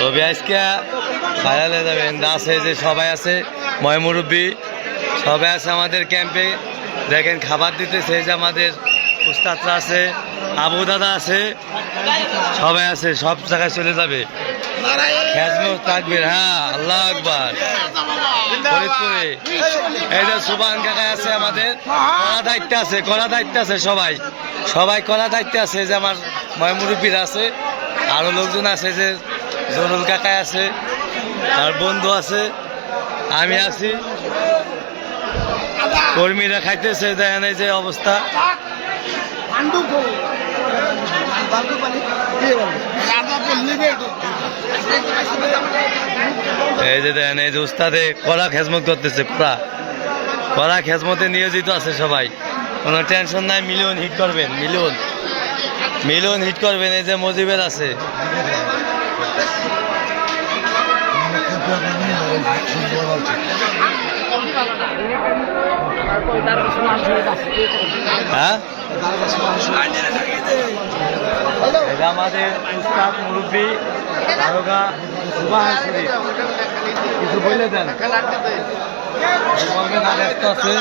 তবে আজকে ভাইরালে যাবেন। আছে যে সবাই আছে, ময় মুরব্বী, সবাই আছে আমাদের ক্যাম্পে দেখেন খাবার দিতেছে যে আমাদের উস্তাদরা আছে, আবু দাদা আছে, সবাই আছে, সব জায়গায় চলে যাবে। হ্যাঁ আল্লাহ আকবার। এই যে সুবান কাকা আছে আমাদের কড়া দায়িত্ব আছে কড়া দায়িত্ব আছে সবাই। সবাই কড়া দায়িত্ব আছে যে আমার ময়মুরব্বীর আছে, আরও লোকজন আছে যে জরুল কাকায় আছে আর বন্ধু আছে, আমি আছি। কর্মীরা খাইতেছে দেখেন এই যে অবস্থা। এই যে দেখেন, এই যে উস্তাদে কড়া খেজমত করতেছে কড়া কড়া খেজমতে নিয়োজিত আছে সবাই। কোনো টেনশন নাই, মিলিয়ন হিট করবেন, মিলিয়ন। মিলিয়ন হিট করবেন, এই যে মজিবের আছে। হ্যাঁ? এটা আমাদের উস্তাদ মুরব্বী দারোগা সুবাহান কিছু বলে দেন। আছে।